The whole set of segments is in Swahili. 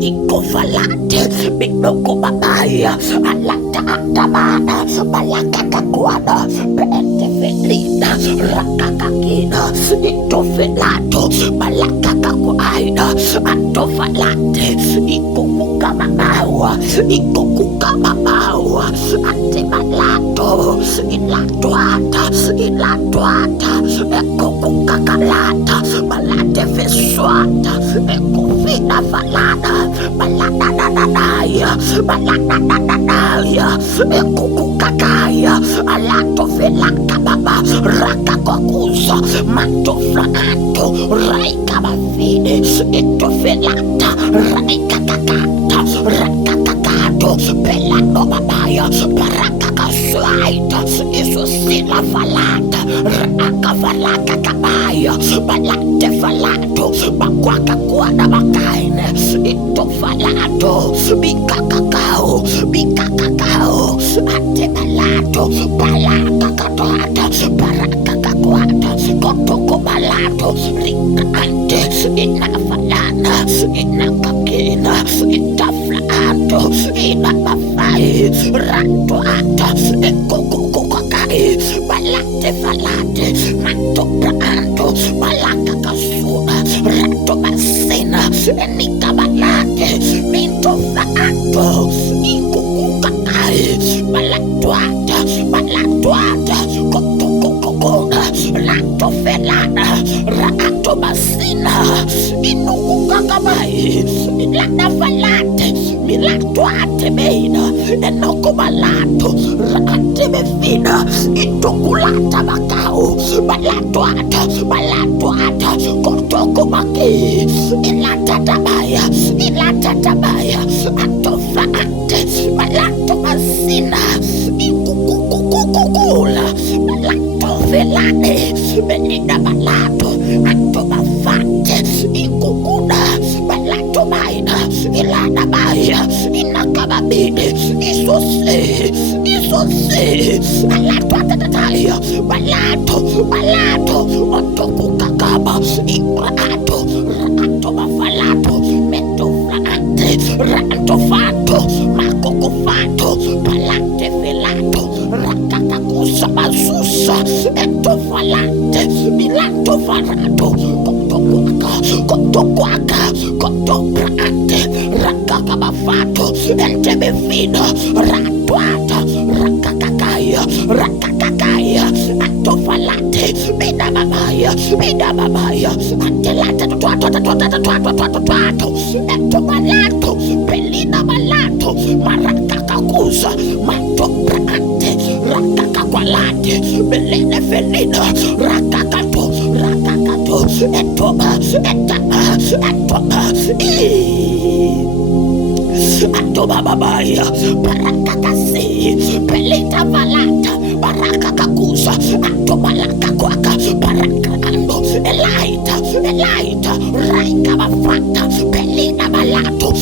ikovalate binoko babaya alata atamana balakaka kuana bete felina rakakakina itofelato balakaka kuaina atofalate ikukuka mamawa atemalato ilatuata ekokukakalata balate feswata ekufina falada baladadadaya ekukukakaya alato felaka baba rakakokuza matofraato raikabafine etofelata raikakakata rakakakato pelano babaya barakakaswaita isusila falata rakavalaka kabaya balate falato bakwakakuana bakaine itofalato bikakakao atebalato balakakatoata barakakakwata kotoko balato rikante inafalana inakakina itaflaato inabafai rantoata ekokukukakai balate falate mantopraanto balakakasuna rato basena enikabalate mintoflaato ikukukakai balatuata kotokokokona rato felana rato basina inukukakabai ilana falate milatuate beina enokobalato raate befina itukulata bakao balatuata kotokobaki ilatatabaya atofaate balato basina ikukukukukula balato velane benida balato atobafate ikukuna balato baina ilana baya inakababine isose alatuatataya balato otokukakaba ikrato rato bafalato metoflaate rato fato makokofato balate felato rakakakusa basusa etofalate milato farato kotokwaka rakakabafato entebefina ratuata rakakakaya atofalate bidababaya atelate twatwatwatwatwatwatwatwato etobalato pelina balato marakakakuza matopraante rakakakwalate belene felina rakakato etoba atoba babaya barakakasi pelita valata barakakakuza atobalakakwaka barakando elaita raikabafata pelina balato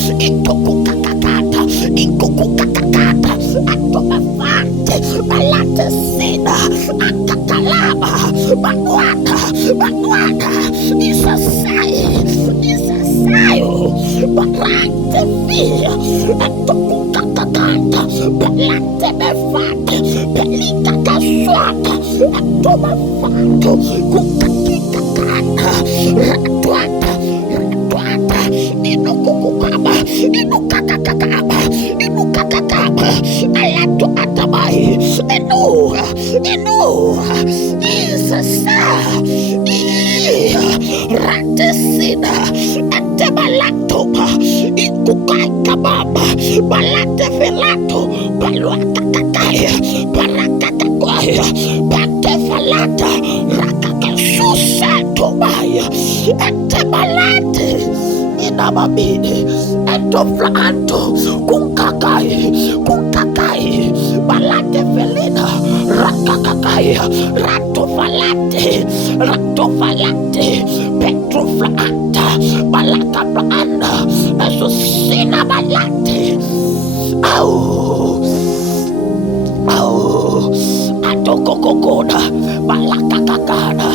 ikukukakakata atobafate balate sina akakalaba banwata isasayo barate fia atokukakakata balate befate pelita kaswata atobafato kukakikakata ratwata inukukukaba inukakakakaba alatu atabai enoha isasa ratesina atebalatoba ikukakababa balate velato baluakakakaya barakakakwaya batefalata rakakasusetobaya atebalate inababini etoflanto kunkakai balate felina rakakakaya ratofalate petroflanta balakaplana esusina balate atokokokona balakakakana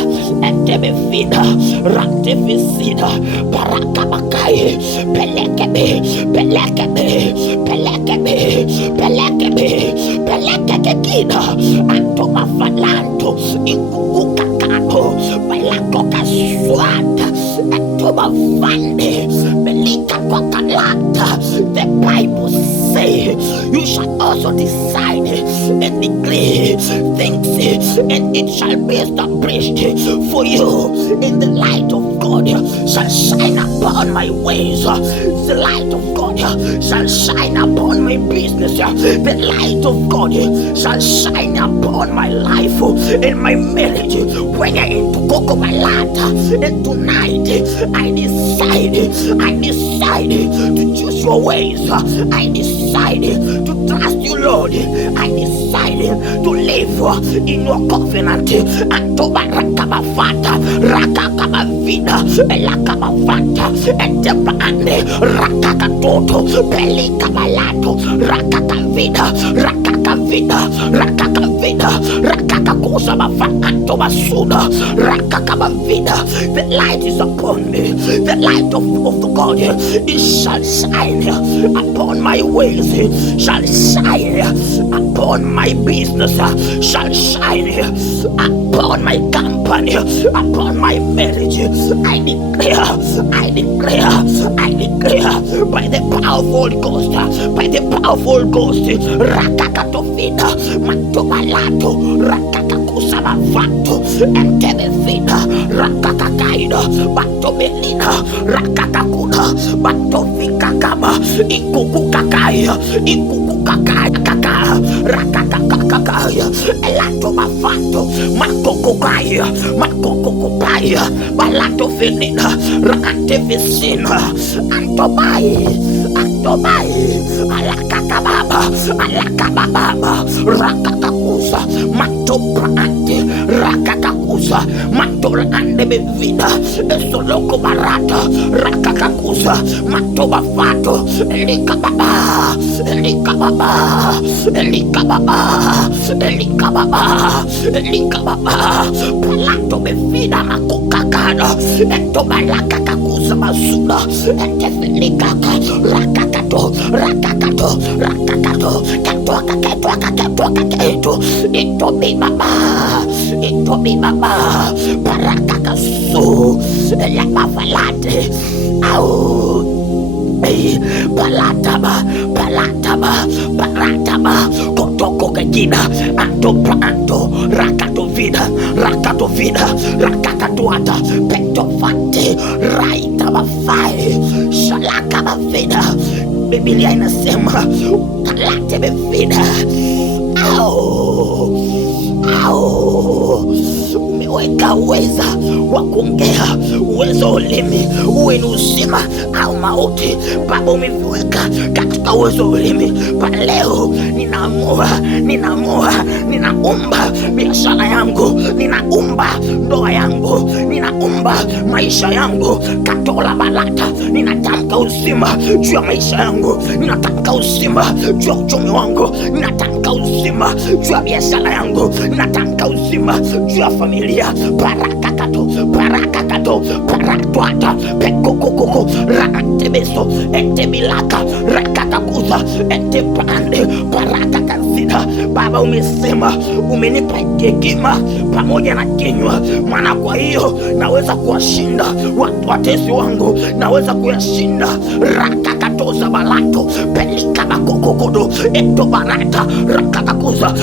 entebefina rantefisina baraka Bakai, Pelekebe, Pelekebe, Pelekebe, Pelekebe, Pelekekina, Antoma Falanto, Ikukakato, Pelakoka Swata, Antoma Fande, Belika Kwakalata. The Bible says, you shall also decide and declare things, and it shall be established for you. In the light of God shall shine upon my ways. The light of God shall shine upon my business. The light of God shall shine upon my life and my marriage. When I into Coco Malata, and tonight I decide to choose your ways. I decide to trust you, Lord. I decide to live in your covenant. And to Barakabafata, Rakakabavida, Elakabafata, and the Brande, Rakakatoto, Pelikabalato, Rakakavida, Rakakavida, Rakakavida, Rakakakusabafata, Antobasuda, Rakakabavida. The light is upon me. The light of the God, it shall shine upon my ways, shall shine upon my business, shall shine upon my company, upon my marriage. I declare by the powerful Ghost, by the powerful Ghost, Rakakatofina, Matobalato, Rakakakusabavato, and Tevefina, Rakakakaida, Batobelina, Rakakakuna, Batofikakaba, Ikukukakaya, Ikukukakaya, Rakakakakaya, Elatobafato, Makokokaya, Makokokopaya, Balatofinina, Rakatefisina, Antobai, Alakakababa, Rakakakusa, Matobrante, Rakakakusa, Matorande Bevida, Esoloko Barata, Rakakakusa, Matobafato, Elikababa, Palato Bevida, Makukakada, Entobalakakakusa Masuda, Entefilikaka, Rakakato, Ito mi mama, Parakakasu, Lamafalate, Au. Palataba, Kotoko Gina, Anto, Rakatovida, Rakakatuata, Pentofante, Raitaba Fai, Shalakaba Vida, Biblia inasema, Kalatebe Vida, umeweka uweza wa kuongea, uwezo ulimi, uwe ni uzima au mauti. Baba, umeviweka katika uwezo ulimi. Leo ninaumba biashara yangu, ninaumba ndoa yangu, ninaumba maisha yangu. Katola balata, ninatamka uzima juu ya maisha yangu, ninatamka uzima juu ya uchumi wangu, ninatamka uzima juu ya biashara yangu, ninatamka uzima juu ya familia. Parakakato, paratwata, pekokokoko, raantebeso, entebilaka, rakakakuza, entepande, parakakazida. Baba, umesema umenipa hekima pamoja na kinywa, maana kwa hiyo naweza kuwashinda watesi wangu, naweza kuyashinda. Rakakatoza balato, pelika bakokokodo, eto barata, rakakakuza,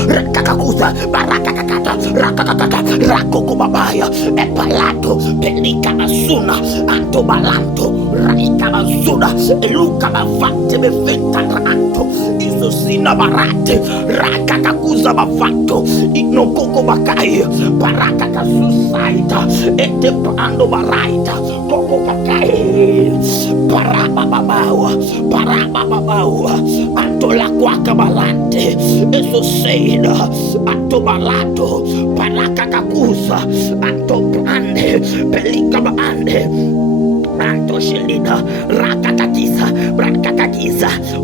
barakakakata, rakakakata, rakokobabaya, epalato, pelika basuna, anto balanto, raika basuna, eluka bavante befenta ranto, iso sina barate, rakakakuza bavato, inokoko bakai, barakakasusaita, ete pando baraita, koko bakai, parabababawa, anto la kwaka balante, eso seida, anto balato, parakakakuza, anto brande, pelika baande, Anto Shelida, Rakakakiza,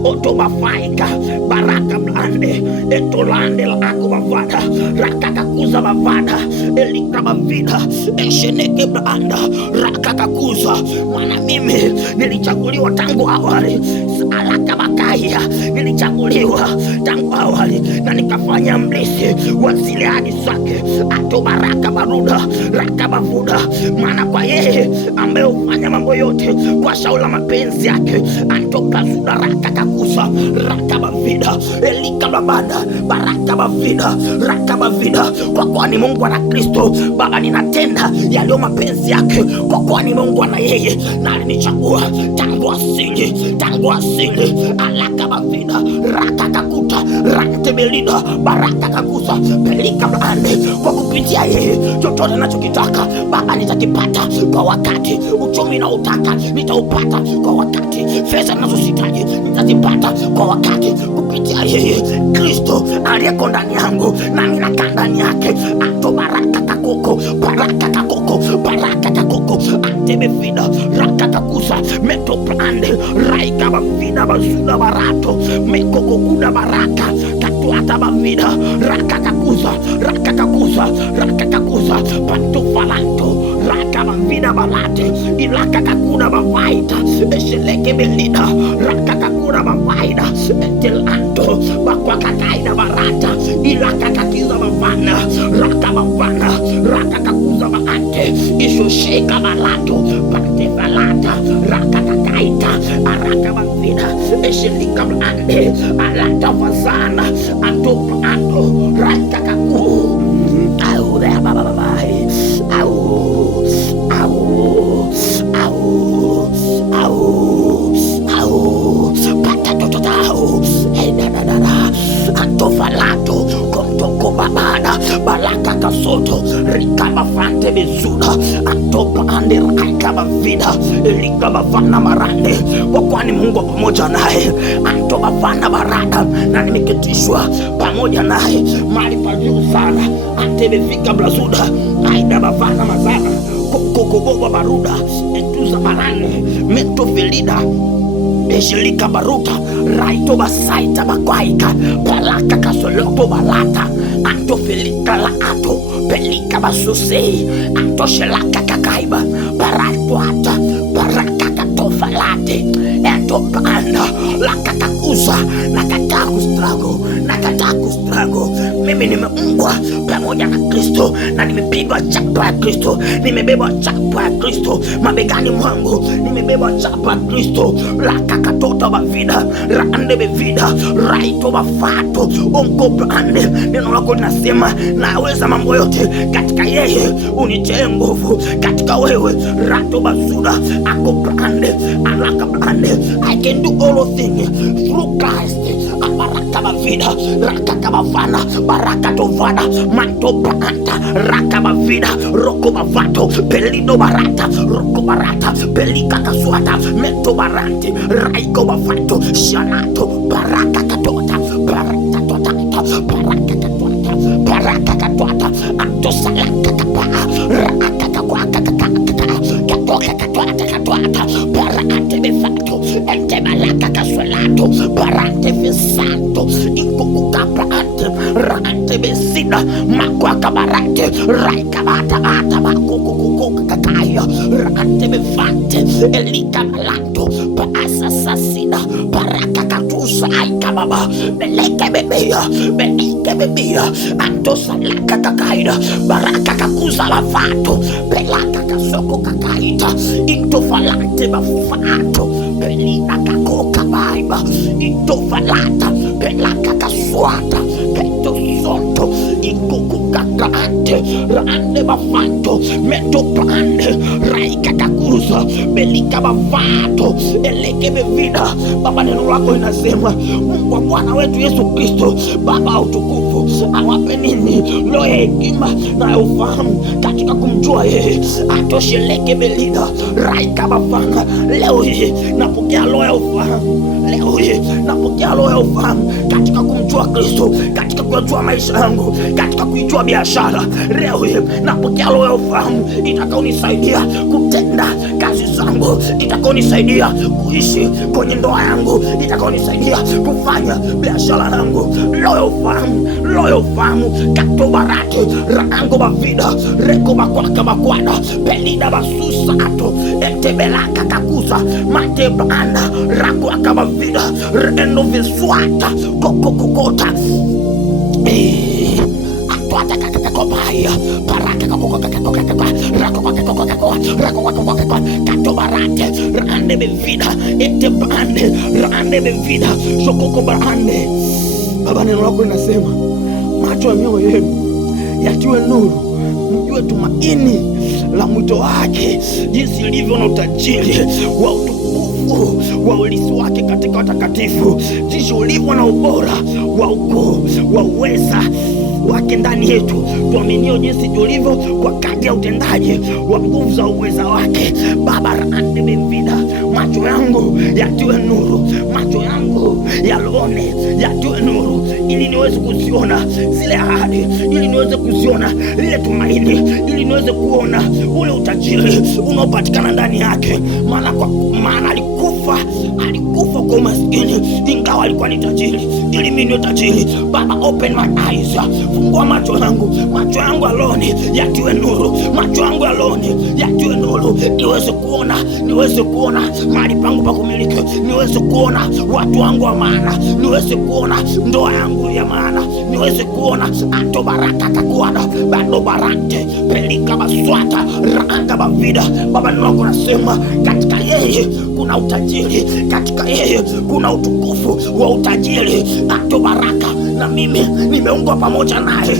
Otobafaika, Baraka Blande, Etolande la Akubavada, Rakakakuza Bavada, Elika Bavida, Eshene esheleke branda rakakakuza. Maana mimi nilichaguliwa tangu awali, alakabakaya, nilichaguliwa tangu awali na nikafanya mlisi wa zile ahadi zake. Atobaraka baruda rakabavuda, maana kwa yeye ambaye hufanya mambo yote kwa shauri la mapenzi yake. Antokazuda rakakakuza rakabavida elikababada barakabavida rakabavida. Kwa kuwa ni Mungu na Kristo Baba, ninatenda yaliyo mapenzi yake, kwa kuwa ni Mungu na yeye na alinichagua tangu asili, tangu asili. Alakabavida rakakakuta rantebelida barakakakuza pelika blande. Kwa kupitia yeye chochote nachokitaka Baba nitakipata kwa wakati. Uchumi na utaka nitaupata kwa wakati. Fedha nazozihitaji nitazipata kwa wakati, kupitia yeye Kristo aliyeko ndani yangu nami nakaa ndani yake. Ato baraka kakoko baraka kakoko baraka kakoko antebevida rakakakusa meto prande raika bavida bazuda barato mekoko kuda baraka katuata bavida rakakakusa rakakakusa rakakakusa panto falanto raka bavida balate ilaka kakuda bavaita esheleke belida rakakakura bavaida entelanto bakwa kakaida barata ilaka kakiza bavana rakabavana rakakakuza baante ishosheka balato pante balata rakakakaita arakabavida eshelika blande alata vazana atopa ato rakakaku au rea bababai au patatototao edadadada antofalato kontoko babada balaka kasoto rikabafante bezuda atopa ande rakabavida likabavana marande. Kwa kwani Mungu pamoja naye antobavana baraka na nimeketishwa pamoja naye mali pa juu sana. Antebefika blazuda aida bavana mazana kokoboba baruda etuza barane metofelida eshelika baruta raito basaita bakwaika palaka kasoloto balata antofelika la ato pelika basuse antoshelaka kakaiba baratuata baraka katofalate entopanda lakakakuza nakatakustrago. Mimi nimeumbwa pamoja na Kristo na nimepigwa chapa ya Kristo, nimebeba chapa ya Kristo mabegani mwangu, nimebeba chapa ya Kristo. Lakakatota bavida rande bevida raito bafato onko brande. Neno lako linasema naweza mambo yote katika yeye unitie nguvu. Katika wewe rato bazuda ako brande alaka brande. I can do all things through Christ. Baraka bavida raka bavana baraka tovada manto branta raka bavida roko bavato pelido barata roko barata pelika kaswata mento barante raiko bavato shanato baraka katota baraka tota baraka katota baraka katota anto salaka kapa raka kakwaka katoka katota baraka befato ente balaka kaswalato barante fisanto ikukuka barante rante besida makwaka barante raika bata bakukukuka kakaya rante befante elika balanto baasa sasida baraka katusa aika baba beleke bebea anto salaka kakaida baraka kakuza bafato belaka kasoko kakaita into falante bafato belina kakoka baiba into falata belaka kaswata peto sonto ikukuka kante rande bafanto meto prande raika kakuza belika bafato eleke bevida. Baba, neno lako linasema Mungu wa Bwana wetu Yesu Kristo Baba utukufu awape nini roho ya hekima na ya ufahamu katika kumjua yeye. Atosheleke belida raika bafanga. Leo hii napokea roho ya ufahamu, leo hii napokea roho ya ufahamu katika kumjua Kristo. katika kujua maisha yangu, katika kuijua biashara. Leo hii napokea roho ya ufahamu itakaonisaidia kutenda kazi zangu, itakaonisaidia kuishi kwenye ndoa yangu, itakaonisaidia kufanya biashara yangu. Roho ya ufahamu, roho ya ufahamu. Katobarate rango bavida reko bakwaka bakwada pelida basusa ato etebelaka kakusa mate banda rakwaka bavida reno viswata kokokokota atwata kakakakobaya paraka kakokokakakokakakwa rakokakakokakakwa katobarate rande bevida etebande rande bevida sokoko barande. Baba, neno lako linasema macho ya mioyo yenu yatiwe nuru, mjue tumaini la mwito wake, jinsi ilivyo na utajiri wa utukufu wa ulisi wake katika watakatifu, jinsi ulivyo na ubora wa ukuu wa uweza wake ndani yetu, tuaminio jinsi tulivyo kwa kadri ya utendaji wa nguvu za uweza wake. Baba, rande bevida, macho yangu yatiwe nuru, macho yangu yaone yatiwe nuru, ili niweze kuziona zile ahadi, ili niweze kuziona lile tumaini, ili niweze kuona ule utajiri unaopatikana ndani yake. Maana alikufa kwa umaskini, ingawa alikuwa ni tajiri, ili mimi niwe tajiri. Baba, open my eyes, fungua macho yangu alone yatiwe nuru, macho yangu alone yatiwe nuru, niweze kuona mahali pangu pa kumiliki, niweze kuona watu wangu wa maana, niweze kuona ndoa yangu ya maana, niweze kuona ato baraka kakuada bado barante pelika baswata ranga bavida. Baba, nako nasema katika yeye kuna utajiri, katika yeye kuna utukufu wa utajiri, ato baraka. Na mimi nimeungwa pamoja naye,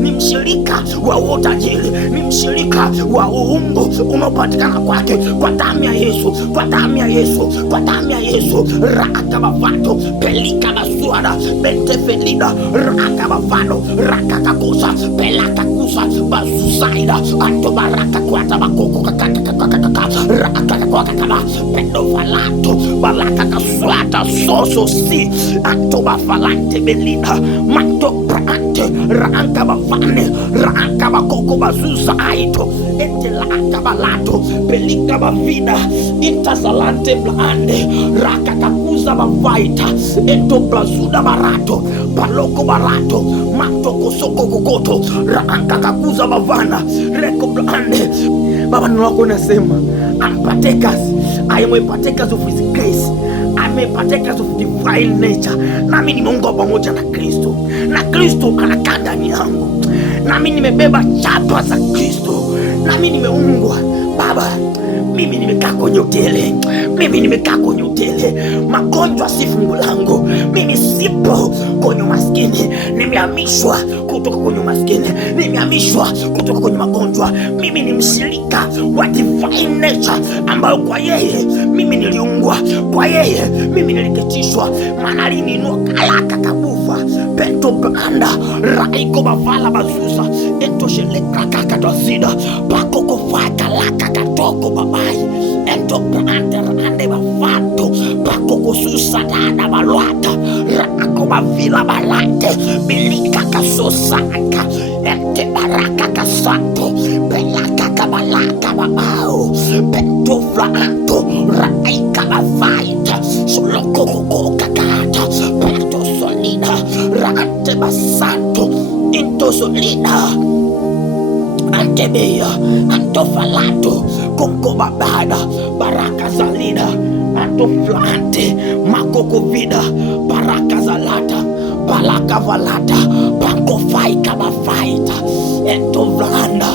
ni mshirika wa utajiri, ni mshirika wa uungu unaopatikana kwake kwa damu ya Yesu, kwa damu ya Yesu, kwa damu ya Yesu. Raka bavato pelika basuada bentefelida raka bavado raka kakusa pelaka kusa basusaida ato baraka kwata bakoko kakakakakaka raka kwa kakaba pendo falato balaka kaswata soso si ato bafalante belida mato prante ranka bavane ranka bakoko bazuza aito etelaka balato pelika bavida itasalante blande raka kakuza bavaita eto blazuda barato baloko barato mato kosoko kokoto ranka kakuza bavana reko blande. Baba, neno lako nasema I'm a partakers of his grace, I'm a partakers of divine nature. Nami nimeungwa pamoja na Kristo, na Kristo anakaa ndani yangu, nami nimebeba chapa za Kristo, nami nimeungwa. Baba, mimi nimekaa kwenye utele, magonjwa si fungu langu, mimi sipo kwenye maskini, nimehamishwa kutoka kwenye maskini, nimehamishwa kutoka kwenye magonjwa. Mimi ni mshirika wa divine nature, ambayo kwa yeye mimi niliungwa, kwa yeye mimi niliketishwa, maana alininua kalaka kabufa pento branda raiko bavala bazusa ento sheleka kakatosida pako kofaka laka katoko babai ento branda rande bafato pako kosusa dada balwata rako bavila balate bilika kasosaka ente baraka kasato belaka kabalaka babao pento flanto raika bafaita soloko kokakata pento solida rante basanto into solida antebea antofalato konko babada baraka zalida antoflante makoko vida baraka zalata balaka valata panko faika bafaita ento vlaanda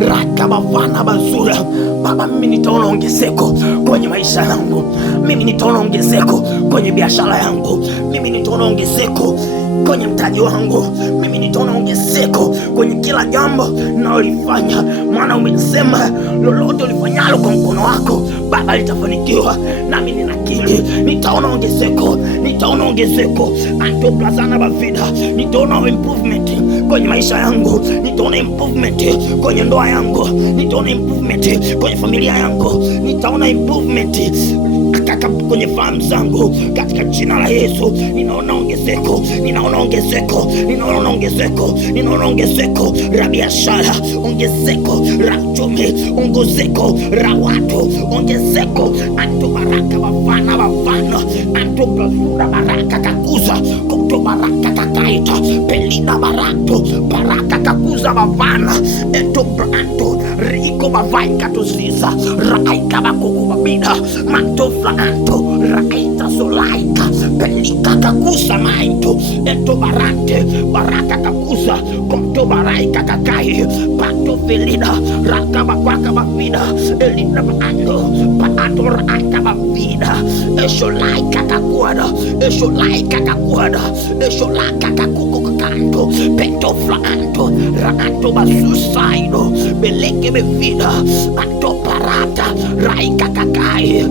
raka bavana bazura. Baba, mimi nitaona ongezeko kwenye maisha yangu, mimi nitaona ongezeko kwenye biashara yangu, mimi nitaona ongezeko kwenye mtaji wangu, mimi nitaona ongezeko kwenye kila jambo ninalolifanya, maana umesema lolote ulifanyalo kwa mkono wako Baba litafanikiwa. Nami ninakiri nitaona ongezeko antoplazana bavida, nitaona improvement kwenye maisha yangu, nitaona improvement kwenye ndoa yangu, nitaona improvement kwenye familia yangu, nitaona improvement kwenye fahamu zangu katika jina la Yesu. Ninaona ongezeko, ninaona ongezeko, ninaona ongezeko, ninaona ongezeko la biashara, ongezeko la uchumi, ongezeko la watu, ongezeko anto baraka bavana anto baraka kakuza koto baraka kakaita pelina barato baraka kakuza bavana ento branto riko bavai katuziza raika bakuku babida manto flanto raita solaika pelika kakuza maito ento barante baraka kakuza koto baraika kakai pato felina raka bakwaka babida elina baando pato raka babida esho laika kakuada esho laika kakuada esho laika kakuku kanto peto flanto rato basusaido beleke bevida anto parata raika kakai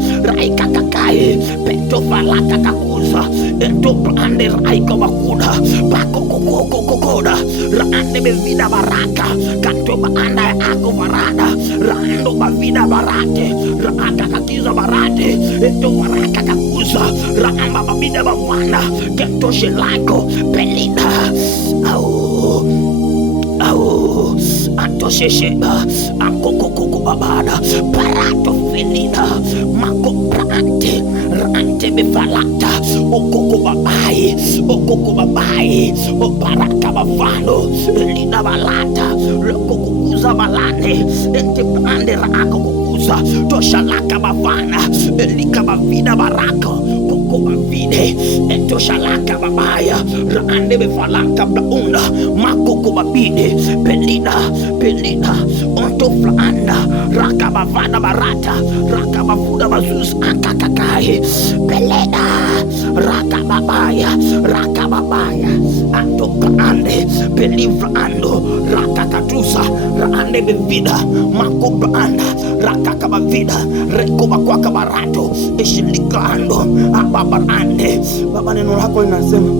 peto falaka kakuza ento brande raika bakuda bako kokoda raande bevida baraka kanto baanda ako barada raando bavida barate raaka kakiza barate ento baraka kakuza raamba babida bavana kento shelako pelina anto shesheba ankokoko babada parato felina mako prante rante befalata okoko babai o baraka bavano lina balata lokokuza balane ente brande rako kukuza toshalaka bavana lika bavida baraka koko bavide ento shalaka babaya rande befalaka blaunda makoko babide pelina onto flanda raka bavana barata raka bafuda bazus akakakai pelena raka babaya anto kaande pelivando raka katusa rande bevida makobra anda raka kabavida reko bakwaka barato eshilikando ababarande. Baba, neno lako linasema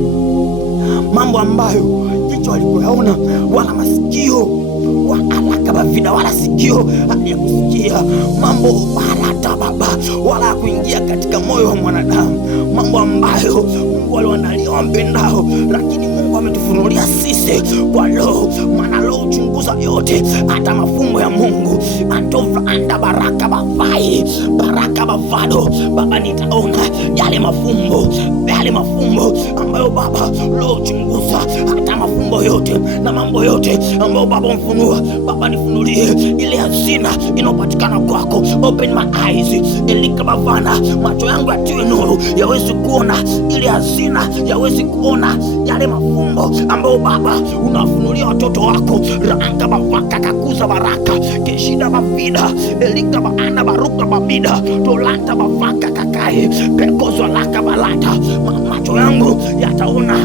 mambo ambayo jicho alikuyaona wala masikio wala kabavida wala sikio aliyakusikia, mambo barata Baba wala kuingia katika moyo wa mwanadamu, mambo ambayo Mungu aliwaandalia wampendao, lakini Mungu ametufunulia sisi kwa roho, maana roho uchunguza yote, hata mafumbo ya Mungu. Antovanda baraka bavai baraka bavado Baba, nitaona yale mafumbo ambayo Baba roho uchunguza, hata mafumbo yote na mambo yote ambayo Baba mfunua. Baba, nifunulie ile hazina inayopatikana kwako. Open my eyes, elika bavana, macho yangu yatiwe nuru, yawezi kuona ile hazina, yawezi kuona yale mafumbo ambayo Baba unafunulia watoto wako. Ranga bavaka kakuza baraka keshida bavida elika baana baruka babida tolanta bavaka kakai pekozo laka balata. Macho yangu yataona,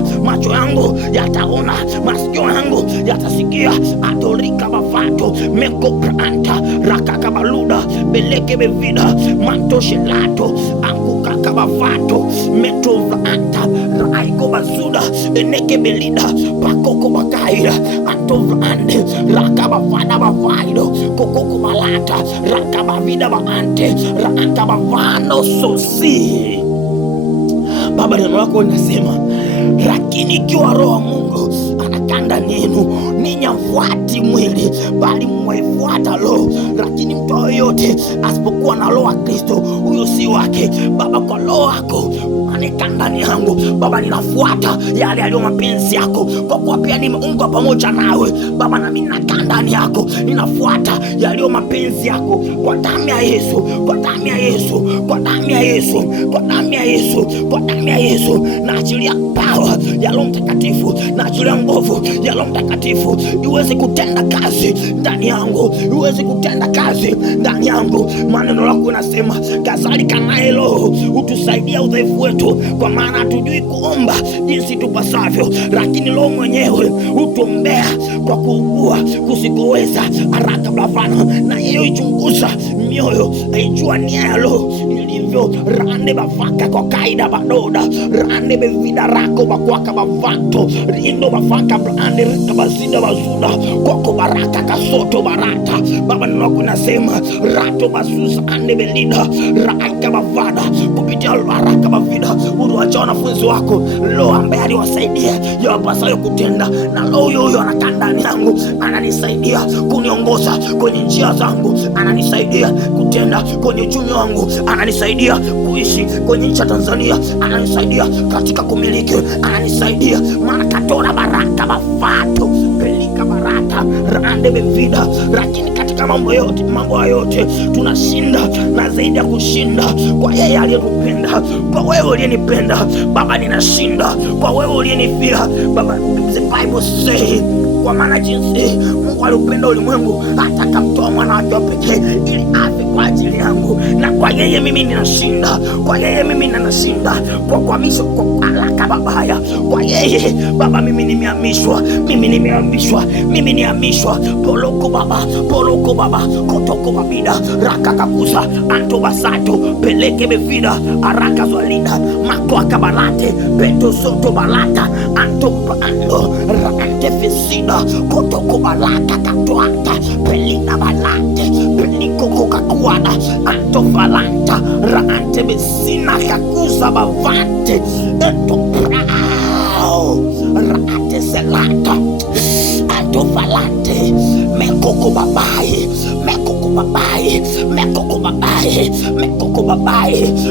masikio yangu yatasikia. Adorika bafato meko pranta rakaka baluda beleke bevida manto shelato ankukaka bafato meto vranta raiko bazuda eneke belida pakoko bakaira anto vrande rakaba vada bavaido kokoko balata rakaba vida baante rakaba vano sosi. Baba, neno lako linasema lakini ikiwa Roho wa Mungu anakaa ndani yenu, ninyi hamfuati mwili bali mwaifuata Roho. Lakini mtu yoyote asipokuwa na Roho wa Kristo, huyo si wake. Baba, kwa Roho wako anakaa ndani yangu Baba, ninafuata yale yaliyo mapenzi yako, kwa kuwa pia nimeungwa pamoja nawe Baba, na mimi nakaa ndani yako, ninafuata yaliyo mapenzi yako. Kwa damu ya Yesu, kwa damu ya Yesu, kwa damu ya Yesu, kwa damu ya Yesu, kwa damu ya Yesu, naachilia power ya Roho Mtakatifu, naachilia nguvu ya Roho Mtakatifu iweze kutenda kazi ndani yangu, iweze kutenda kazi ndani yangu. Maneno lako unasema kadhalika naye Roho utusaidia udhaifu wetu, kwa maana hatujui kuomba jinsi tupasavyo, lakini Roho mwenyewe utuombea kwa kuugua kusikoweza. Haraka bavana na yeye ichunguza mioyo, aijua nia ya Roho ilivyo. Rande bavaka kaida badoda rande bevida rako bakwaka bavanto rindo bavaka brande rika bazida bazuda kwako baraka kasoto barata. Baba neno kunasema rato basusa ande belida raika bavada kupitia baraka bavida uliwacha wanafunzi wako lo ambaye aliwasaidia yawapasayo kutenda, na lo huyo anakaa ndani yangu ananisaidia kuniongoza kwenye njia zangu, ananisaidia kutenda kwenye uchumi wangu, ananisaidia kuishi kwenye nchi ya Tanzania, ananisaidia katika kumiliki, ananisaidia maana katora baraka bafato pelika barata rande bevida. Lakini katika mambo yote tunashinda na zaidi ya kushinda kwa yeye aliyetupenda. Kwa wewe uliyenipenda Baba ninashinda, kwa wewe uliyenifia Baba. The Bible says kwa maana jinsi Mungu aliupenda ulimwengu hata akamtoa mwana wake wa pekee ili afe kwa ajili yangu, na kwa yeye mimi ninashinda, kwa yeye mimi ninashinda kwa kuhamishwa kwa alaka babaya. Kwa yeye Baba mimi nimehamishwa, mimi nihamishwa poloko baba kotoko babida raka kakusa anto basato peleke bevida araka zwalida mako akabalate beto soto balata anto ando rakante fesida kotoko balata katoata pelina balate peliko kokakuada anto falanta raante besina kakusa bavante eto prao raante selata anto falante mekoko babaye.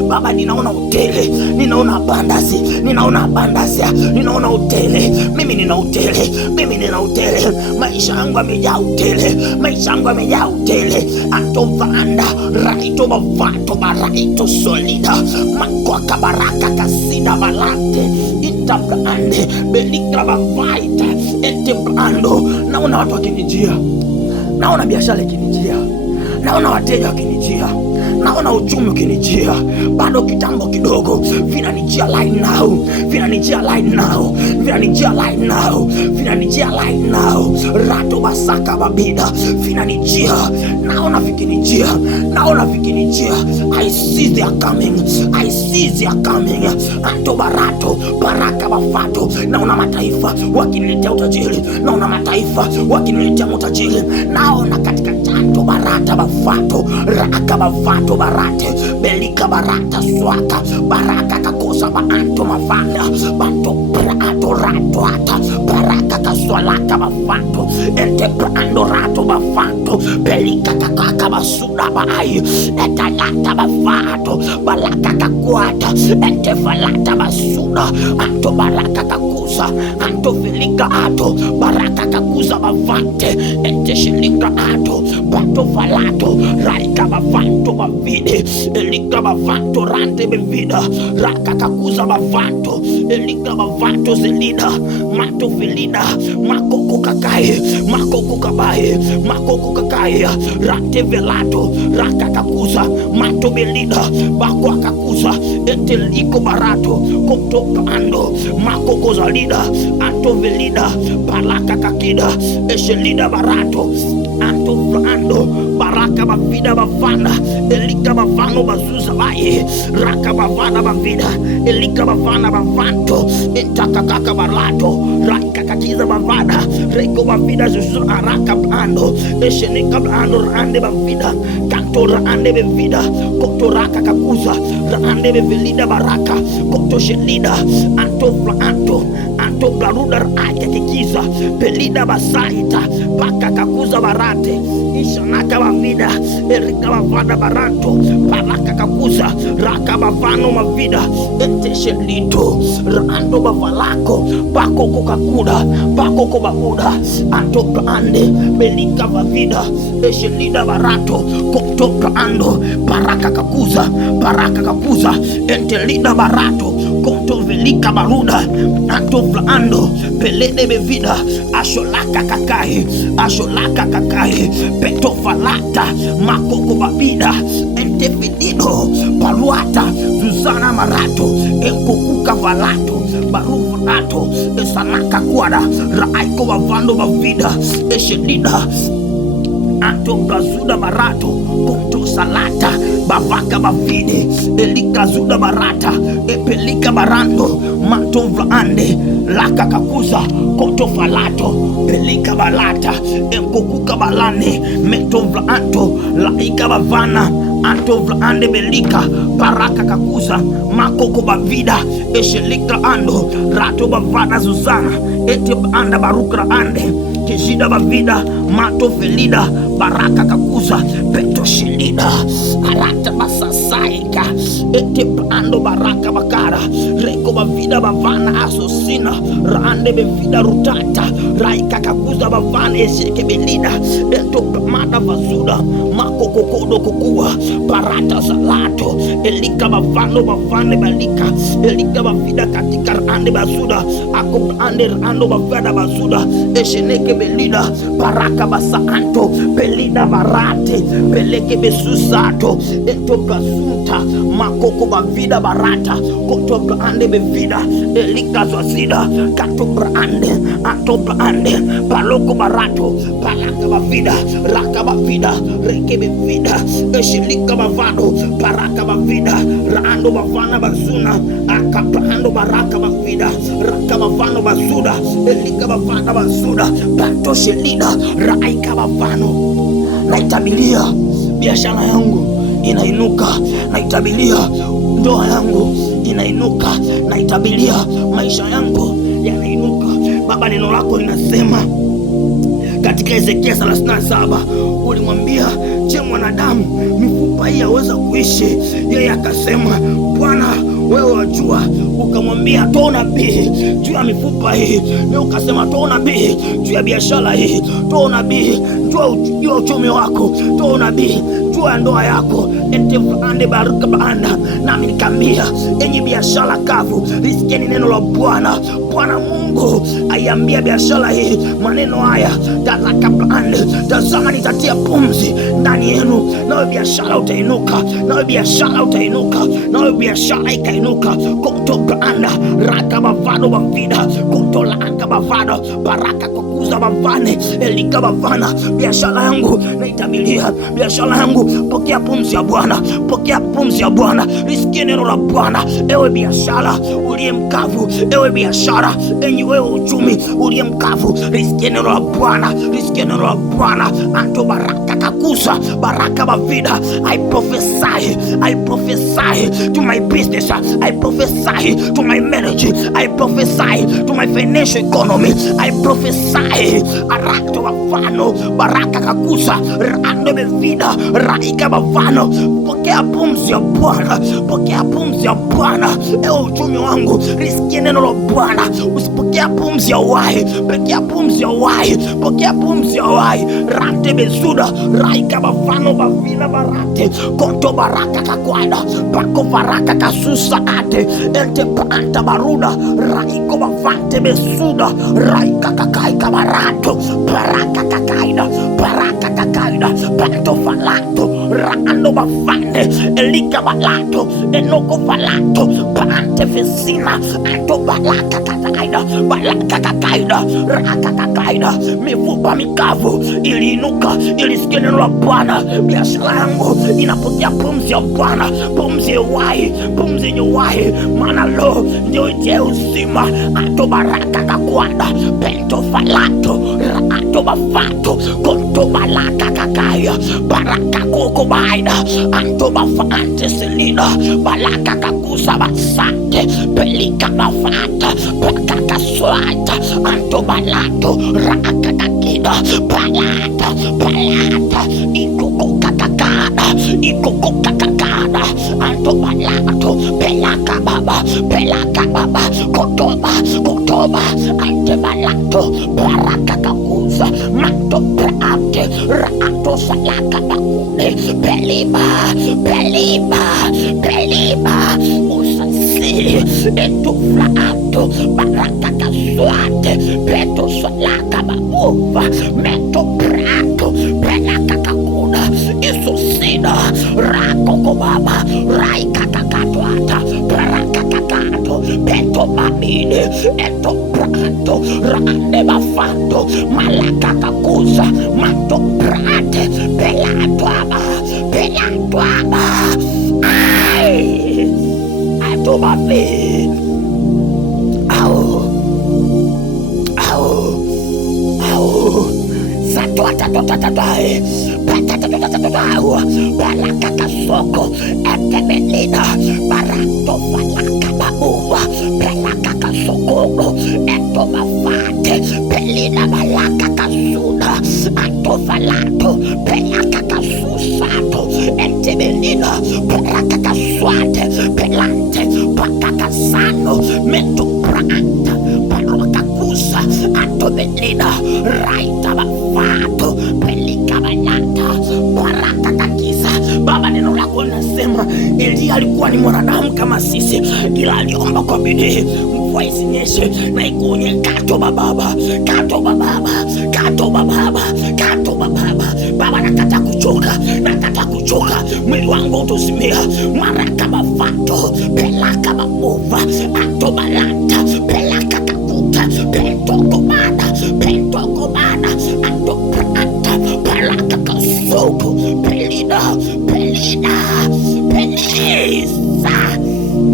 Baba ninaona utele, ninaona abundance, ninaona utele. Mimi nina utele, maisha yangu yamejaa utele, antovanda raito bavato baraito solida makwaka baraka kasida balante itabrande belika bavaita etebrando. Naona watu wakinijia, naona biashara ikinijia, naona wateja wakinijia, naona uchumi ukinijia. Bado kitambo kidogo vinanijia line now. Rato basaka babida vinanijia, naona vikinijia. I see they are coming. Anto barato baraka bafato. Naona mataifa wakiniletea utajiri, naona katika tanto barata bafato raka bafato barate belika barata swaka baraka kakosa baanto mafanda banto prato rato ata baraka kaswalaka bafato ente prando rato bafato belika kakaka basuda bai etalata bafato balaka kakwata ente falata basuda anto baraka kakusa anto filika ato baraka kakusa bavante ente shilika ato bato falato raika bavanto bavide elika bavanto rande bevida raka kakuza bavanto elika bavanto zelida mato filida makoko kakaye rate velato raka kakuza mato belida bakwa kakuza eteliko barato kopto pando makoko zalida anto velida balaka kakida eshelida barato anto frando baraka bavida bavana elika bavano bazuza baye raka bavana bavida elika bavana bavanto entaka kaka barato raka kakiza bavada reko bavida zuzu araka brando eshenika brando rande bavida kanto rande bevida koto raka kakuza rande bevelida baraka koto shelida anto franto anto blaruda ake kikiza pelida basaita baka kakuza barate ishanaka bavida erika bavada baranto baraka kakuza raka bavano mavida enteshelito rando bavalako bako kokakuda bako kobakuda anto brande belika bavida eshelida barato kopto brando baraka kakuza entelida barato konto velika baruda anto brando pelede bevida asholaka kakai peto falata makoko babida entefidido paruata Zuzana marato enkokuka valato baru valato esanaka kwada raiko bavando bavida eshelida anto brazuda barato konto salata bavaka bavide elika zuda barata epelika barando manto vlaande laka kakuza konto falato pelika balata enkokuka balane meto vlaanto laika bavana anto vlaande belika baraka kakuza makoko bavida eshelika ando rato bavada zuzana ete anda barukra ande kejida bavida mato felida baraka kakuza peto shelida arata basasaika ete ando baraka bakara reko bavida bavana asosina rande bevida rutata raika kakuza bavana eseke belida eto mada vazuda makoko kodo kukua barata salato elika bavano bavane balika elika bavida katika rande bazuda ako ande rando bavada bazuda esheneke belida baraka basanto belida barate beleke besusato eto basunta makoko bavida barata koto brande bevida elika zwasida kato brande ato brande baloko barato balaka bavida raka bavida reke bevida eshelika bavado baraka bavida rando bavana bazuna akabrando baraka bavida raka bavano bazuda elika bavana bazuda bato shelida raika bavano. Naitabilia biashara yangu inainuka, naitabilia ndoa yangu inainuka, naitabilia maisha yangu yanainuka. Baba, neno lako linasema katika Ezekia 37 ulimwambia, je, mwanadamu mifupa hii yaweza kuishi? Yeye akasema, Bwana wewe wajua. Ukamwambia, toa unabii juu ya mifupa hii. Leo ukasema toa unabii juu ya biashara hii, toa unabii juu ya uchumi wako, toa unabii juu ya ndoa yako. Ende baraka baanda. Nami nikamwambia, enyi biashara kavu, lisikieni neno la Bwana. Bwana Mungu aiambia biashara hii maneno haya, tazama nitatia pumzi ndani yenu, nawe biashara utainuka, nawe biashara utainuka, nawe biashara ikainuka. Konto baanda raka bavado bavida konto laka bavado baraka kukuza bavane elika bavana. Biashara yangu naitabilia, biashara yangu pokea pumzi ya Bwana, pokea pumzi ya Bwana. Lisikie neno la Bwana, ewe biashara uliye mkavu, ewe biashara, enyi wewe uchumi uliye mkavu, lisikie neno la Bwana, lisikie neno la Bwana. Anto baraka kakusa baraka bavida. I prophesy to my business, I prophesy to my marriage, I prophesy to my financial economy, I prophesy arakto bavano baraka kakusa rando bevida raika bavano. Pokea pumzi ya Bwana, pokea pumzi ya Bwana. Ewe uchumi wangu, lisikie neno la Bwana. Usipokea pumzi ya uhai, pokea pumzi ya uhai, pokea pumzi ya uhai. Rante bezuda raika bavano bavina barate konto baraka kakwada bako baraka kasusa ate ente panta baruda raiko bavante bezuda raika kakaika barato baraka kakaida baraka kakaida panto falato rando bavande elika balato enoko falato pante vesina anto balaka kakaida raka kakaida. Mifupa mikavu iliinuka, ilisikia neno la Bwana. Biashara yangu inapokea pumzi ya Bwana, pumzi ya uhai, pumzi yenye uhai, maana lo ndio ije uzima. Anto baraka kakwada pento falato rato bafato konto balaka kakaya baraka koko baida anto bafante selina balaka kakusa basante pelika bafata bakaka swata anto balato raka kakida balata ikoko kakakada anto balato pelaka baba kotoba ante balato baraka kakuza mato praate rato salaka bakune beliba usasi etu flato baraka kaswate peto salaka babuva meto prato pelaka kakuna isusina rako kobaba raika kakatwata baraka kakato Peto mamine, eto prato, rande bafando, malakaka kuza, mato prate, pelatuaba, pelatuaba. Ay, ato mafi, au, au, au. Satuatatotatatae, patatatatatatatau, balakakasoko, etemelina, barato falakabaua, pelakakasokoko, etomafate, pelina balakakasuna, atofalato, pelakakasusato, etemelina, pelakakaswate, pelante, pakakasano, metupranta, palwakakusa, atomelina, raita bafato, pelikabalanta, barakatakisa. Baba, neno lako linasema Elia alikuwa ni mwanadamu kama sisi, ila aliomba kwa bidii mvua isinyeshe na ikunye. Katoba baba, katoba baba, katoba baba, katoba baba. Baba, nakata kuchoka, mwili wangu utuzimia. Maraka bafato, pelaka babuva, atobalanta, pelaka kakuta, pentogomana, atopranta, pelaka kasupu, pelida, pelisa,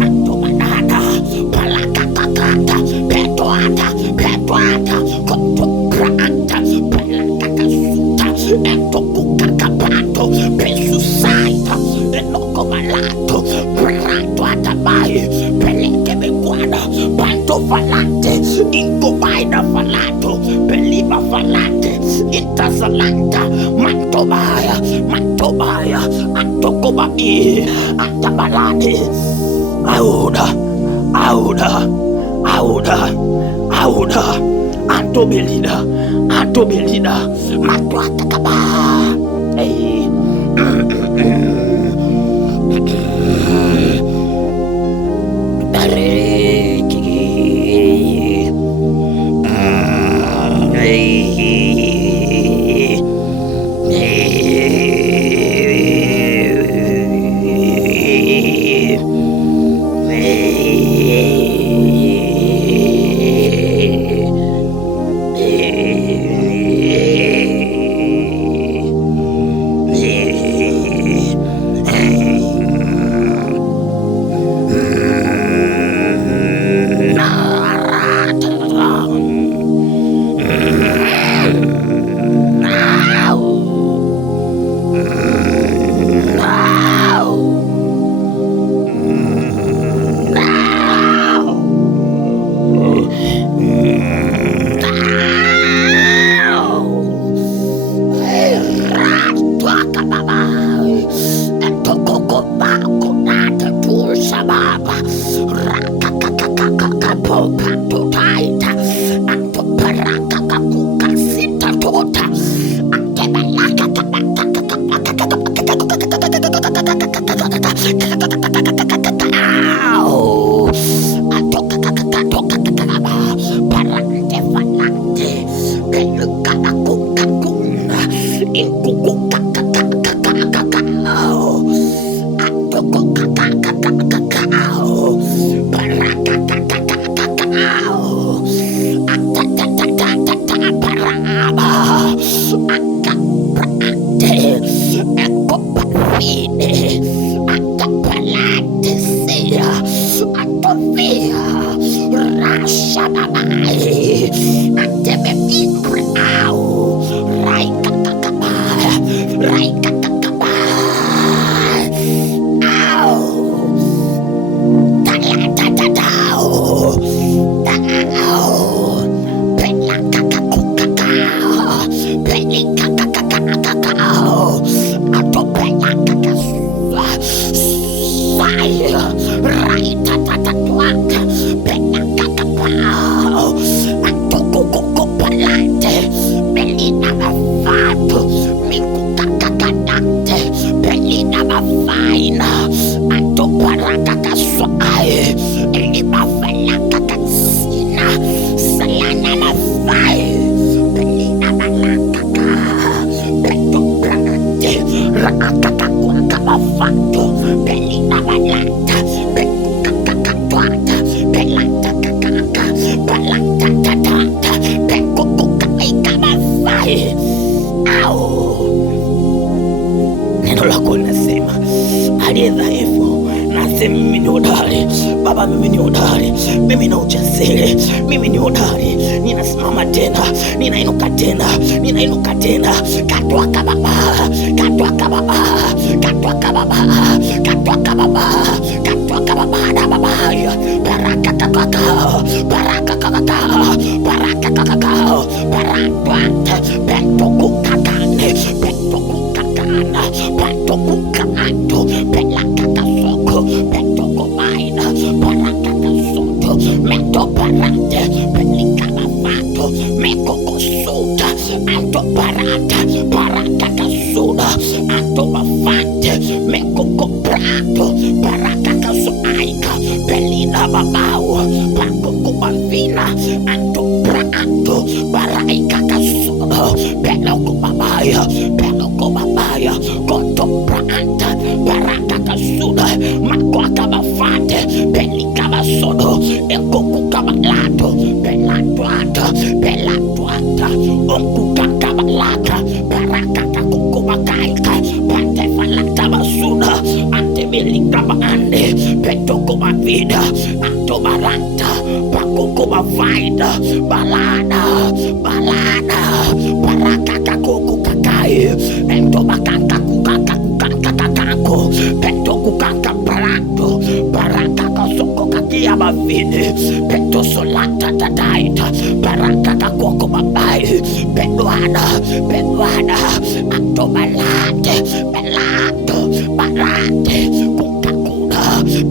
atomanana, pelaka kakata, petoata, kotopranta, pelaka kasuta, etokukakapato, pesusaita, enokomalato, prato atabai, peleke bekwada, panto falante, ingobaida falato, peliba falante, intasalanta, mantobaya, antokobabi, antabalate, auda, antobelida, matwatakaba. Hey. Pelina balanta, Sema mimi ni hodari Baba, mimi ni hodari, mimi na ujasiri, mimi ni hodari, ninasimama tena, ninainuka tena, ninainuka tena. Katwaka Baba, katwaka Baba, katwaka Baba, katwaka Baba, katwaka Baba na Baba. Baraka kakaka, baraka kakaka, baraka kakaka, baraka bento kukakane, bento kukakana, bento kukanto, belaka kasoko, bento kumaina, baraka kasoto, meto barate, belika mafato, meko kosuta, anto barata, baraka kasuda, anto mafante, meko koprato, baraka kasu aika, belina babao, bako kumavina, anto prato, baraika kasuda, belo kumabaya, belo kumabaya, koto praata, baraka kasuda, makwaka mafante, belika masodo, eko kabalado, belatuata, belatuata, kabalaka, baraka kakukubakaika, pate falata basuna, ante belika baande, petoko mavida, anto baranta, pakukuba vaida, balada, balada, baraka kakukukakai, ento bakaka kukakakukakakako, peto kukaka barato, baraka kasoko kakia bavide, peto solata tataita, baraka kakoko babai, beduana, beduana, anto balate, belato, barate, kukakuna,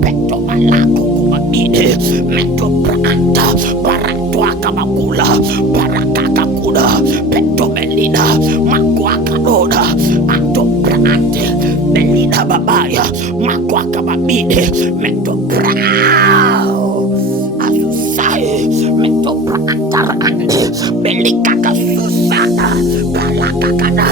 peto malaku kumabide, meto pranta, barato akamakula, baraka kakuna, peto belina, makwaka roda, anto prante, belina babaya, makwaka babide, meto brao, asusai, meto pranta rande, belika susana, barakakana,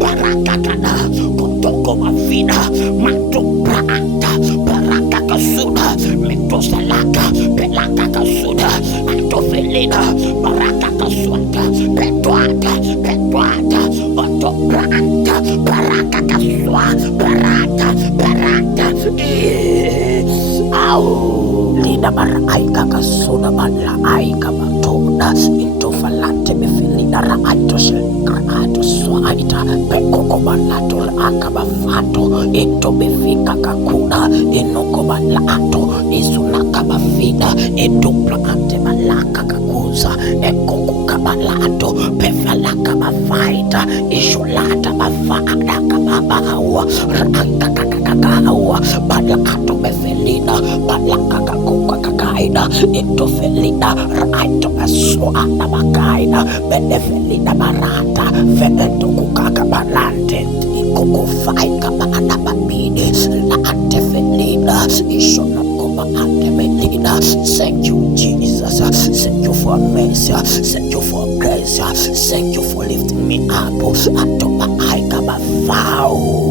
barakakana, kotoko mafina, mato pranta, barakakasuna, meto salaka, belaka kasuda, anto felina, barakakasuata, petuata, petuata, oto pranta, barakakasua, barata, barata, au lina maraika kasuda manla aika matunda into falante befelina raaito selgraato swaita pekoko balato akaba fato into befika kakuna inoko balato isunaka bafida into plante balaka kakuza ekoko kabalato pefalaka bafaita isulata bafada kababawa raka kakakawa balato befelina balaka kakuka kakaida into felina raaito aswana bakaida benefelina barata febento kukaka balante ikoko faika baana babide la ante felina isona koba ante melina. Thank you Jesus, thank you for mercy, thank you for grace, thank you for lifting me up. Atoba aika bafao.